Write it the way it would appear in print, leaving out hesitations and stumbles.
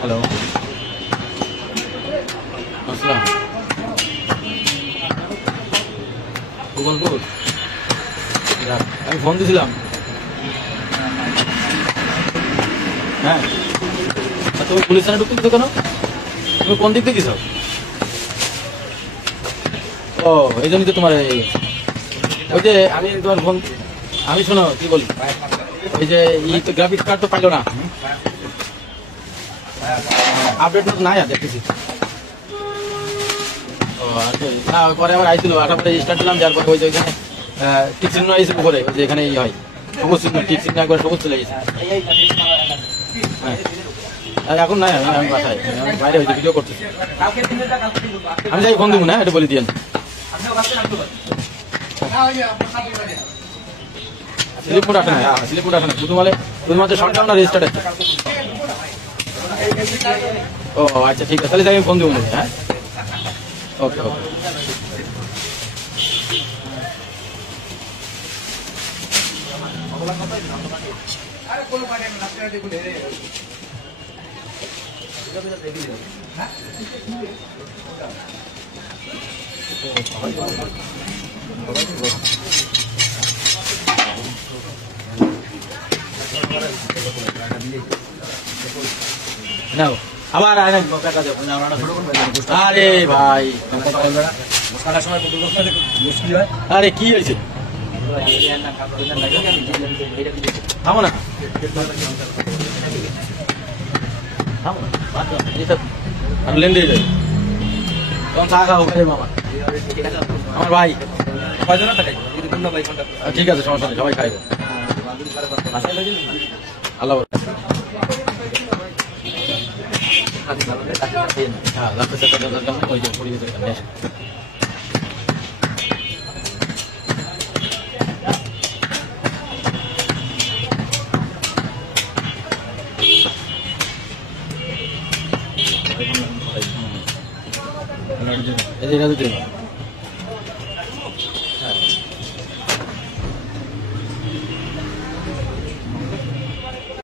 Hello, আসসালাম। গোপালপুর, আমি phone দিয়েছিলাম। হ্যাঁ, তুমি পুলিশ থানায় ঢুকতে দিচ্ছ কেন? তুমি কোন দিক দিয়ে গেছো? ও, এই জন্যই তো তোমার ওই যে আমি তোমার ফোন, আমি শোনো কি বলি, ওই যে গ্রাফিক্স কার্ড তো পাইলো না, আপডেট নাই আর দেখতেছি। ও আচ্ছা, না পরে আবার আইছিল, আসার পরে স্টার্ট দিলাম, যার পরে ওই যে ওইখানে টিক চিহ্ন আইসে উপরে, ওই যে এখানে ইয়ে হয় সবুজ চিহ্ন, টিক চিহ্ন একবার সবুজ চলে গেছে। হ্যাঁ, এখন নাই, আমি বাসায়, আমি বাইরে হয়েছে ভিডিও করতেছি। আমি যাই ফোন দেবো না, এটা বলে দিয়েন। স্লিপ মোড আসে না, স্লিপ মোড আসে না, শুধুমাত্র শটডাউন আর রেজিস্টার্ট আছে। ও আচ্ছা, ঠিক আছে, তাহলে আমি ফোন দেবো না। হ্যাঁ, ওকে ওকে। নাও আবার আরে ভাই, আরে কি হয়েছে? থামো না, লেন দিয়ে যাই, তখন চা খাও মামা, আমার ভাই। ঠিক আছে, সমস্যা নেই, সবাই খাইব। আল্লাহ এই যে